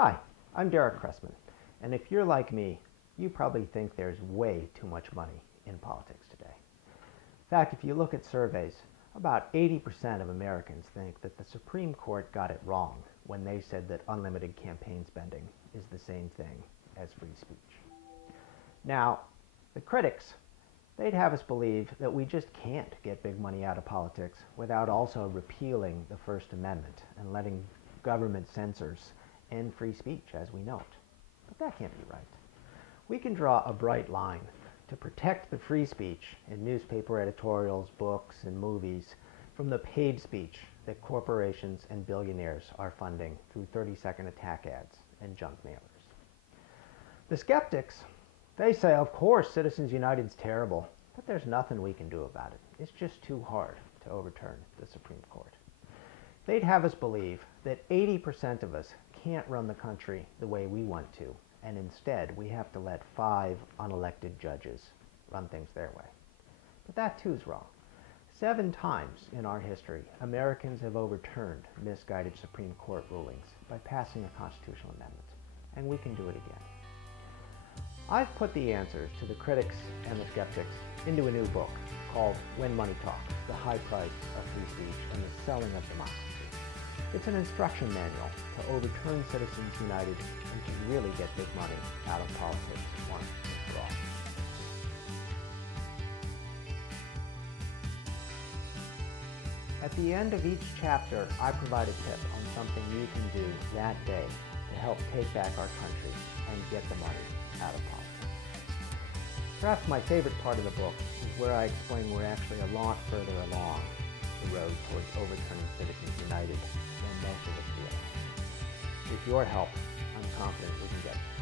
Hi, I'm Derek Cressman, and if you're like me, you probably think there's way too much money in politics today. In fact, if you look at surveys, about 80% of Americans think that the Supreme Court got it wrong when they said that unlimited campaign spending is the same thing as free speech. Now, the critics, they'd have us believe that we just can't get big money out of politics without also repealing the First Amendment and letting government censors end free speech as we know it. But that can't be right. We can draw a bright line to protect the free speech in newspaper editorials, books, and movies from the paid speech that corporations and billionaires are funding through 30-second attack ads and junk mailers. The skeptics, they say, of course, Citizens United's terrible, but there's nothing we can do about it. It's just too hard to overturn the Supreme Court. They'd have us believe that 80% of us can't run the country the way we want to, and instead we have to let 5 unelected judges run things their way. But that too is wrong. 7 times in our history, Americans have overturned misguided Supreme Court rulings by passing a constitutional amendment, and we can do it again. I've put the answers to the critics and the skeptics into a new book called When Money Talks, The High Price of Free Speech and the Selling of Democracy. It's an instruction manual to overturn Citizens United and to really get big money out of politics once and for all. At the end of each chapter, I provide a tip on something you can do that day to help take back our country and get the money out of politics. Perhaps my favorite part of the book is where I explain we're actually a lot further along the road towards overturning Citizens United than most of us realize. With your help, I'm confident we can get there.